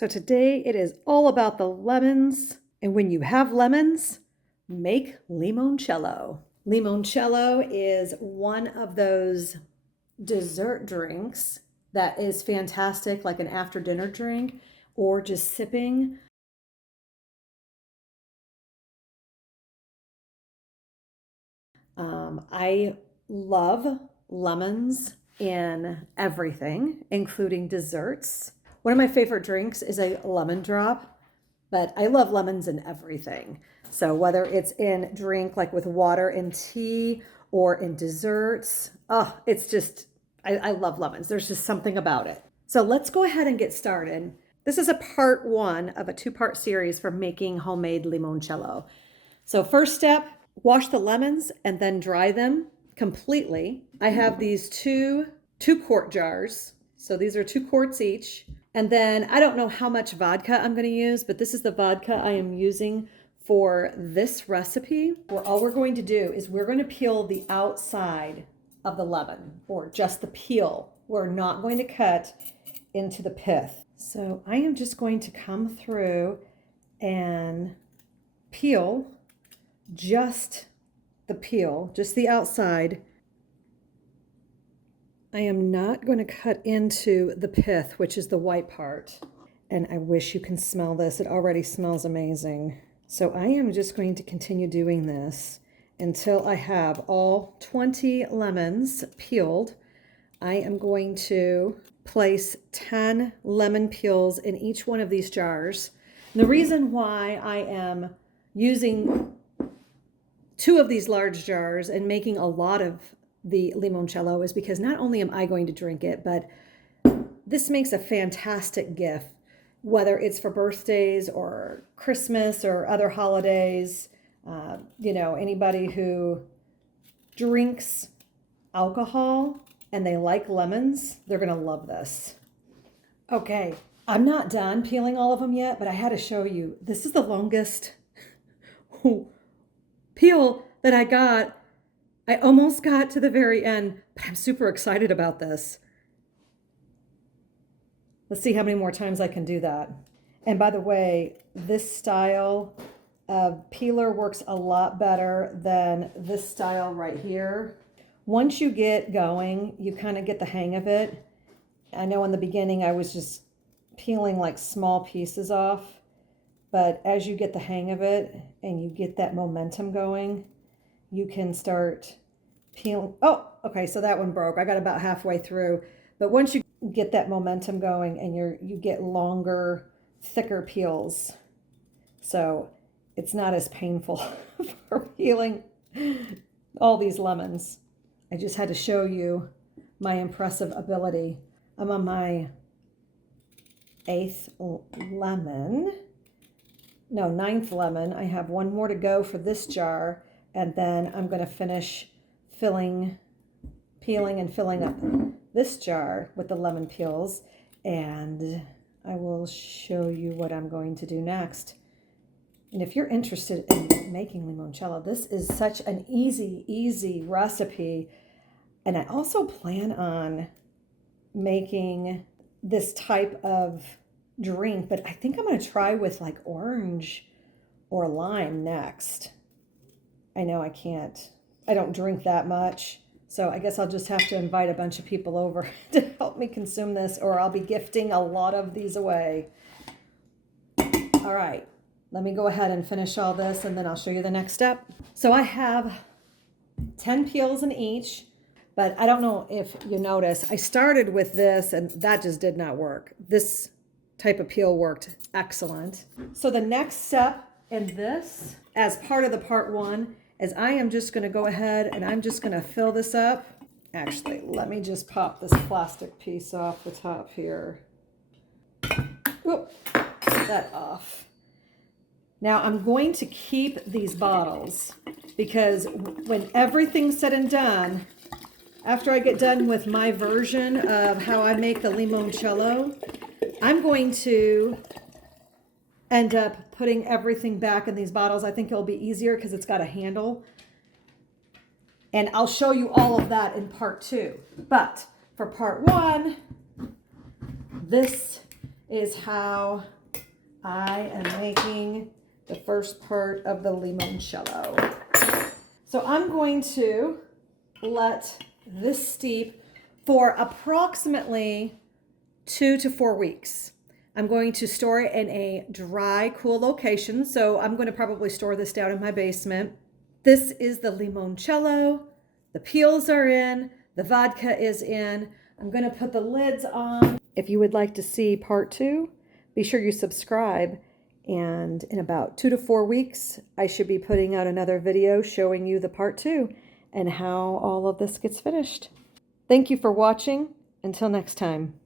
So today it is all about the lemons. And when you have lemons, make limoncello. Limoncello is one of those dessert drinks that is fantastic, like an after dinner drink or just sipping. I love lemons in everything, including desserts. One of my favorite drinks is a lemon drop, but I love lemons in everything. So whether it's in drink like with water and tea or in desserts, it's just, I love lemons. There's just something about it. So let's go ahead and get started. This is a part one of a two-part series for making homemade limoncello. So first step, wash the lemons and then dry them completely. I have these two quart jars. So these are 2 quarts each. And then I don't know how much vodka I'm going to use, but this is the vodka I am using for this recipe. Where all we're going to do is we're going to peel the outside of the lemon, or just the peel. We're not going to cut into the pith. So I am just going to come through and peel just the peel, just the outside. I am not going to cut into the pith, which is the white part. And I wish you can smell this. It already smells amazing. So I am just going to continue doing this until I have all 20 lemons peeled. I am going to place 10 lemon peels in each one of these jars. And the reason why I am using 2 of these large jars and making a lot of the limoncello is because not only am I going to drink it, but this makes a fantastic gift, whether it's for birthdays or Christmas or other holidays. Anybody who drinks alcohol and they like lemons, they're going to love this. Okay, I'm not done peeling all of them yet, but I had to show you. This is the longest peel that I got. I almost got to the very end, but I'm super excited about this. Let's see how many more times I can do that. And by the way, this style of peeler works a lot better than this style right here. Once you get going, you kind of get the hang of it. I know in the beginning I was just peeling like small pieces off, but as you get the hang of it and you get that momentum going, you can start peeling. Oh, okay, so that one broke. I got about halfway through. But once you get that momentum going and you get longer, thicker peels, so it's not as painful for peeling all these lemons. I just had to show you my impressive ability. I'm on my 9th lemon. I have one more to go for this jar, and then I'm going to finish peeling and filling up this jar with the lemon peels, and I will show you what I'm going to do next. And if you're interested in making limoncello, this is such an easy recipe. And I also plan on making this type of drink, but I think I'm going to try with like orange or lime next. I know I don't drink that much, so I guess I'll just have to invite a bunch of people over to help me consume this, or I'll be gifting a lot of these away. All right, let me go ahead and finish all this, and then I'll show you the next step. So I have 10 peels in each, but I don't know if you notice, I started with this, and that just did not work. This type of peel worked excellent. So the next step in this, as part of the part one, is I am just going to go ahead and I'm just going to fill this up. Actually, let me just pop this plastic piece off the top here. Whoop, get that off. Now I'm going to keep these bottles because when everything's said and done, after I get done with my version of how I make the limoncello, I'm going to end up putting everything back in these bottles. I think it'll be easier because it's got a handle. And I'll show you all of that in part 2. But for part 1, this is how I am making the first part of the limoncello. So I'm going to let this steep for approximately 2 to 4 weeks. I'm going to store it in a dry, cool location. So I'm going to probably store this down in my basement. This is the limoncello. The peels are in, the vodka is in. I'm going to put the lids on. If you would like to see part 2, be sure you subscribe. And in about 2 to 4 weeks, I should be putting out another video showing you the part 2 and how all of this gets finished. Thank you for watching. Until next time.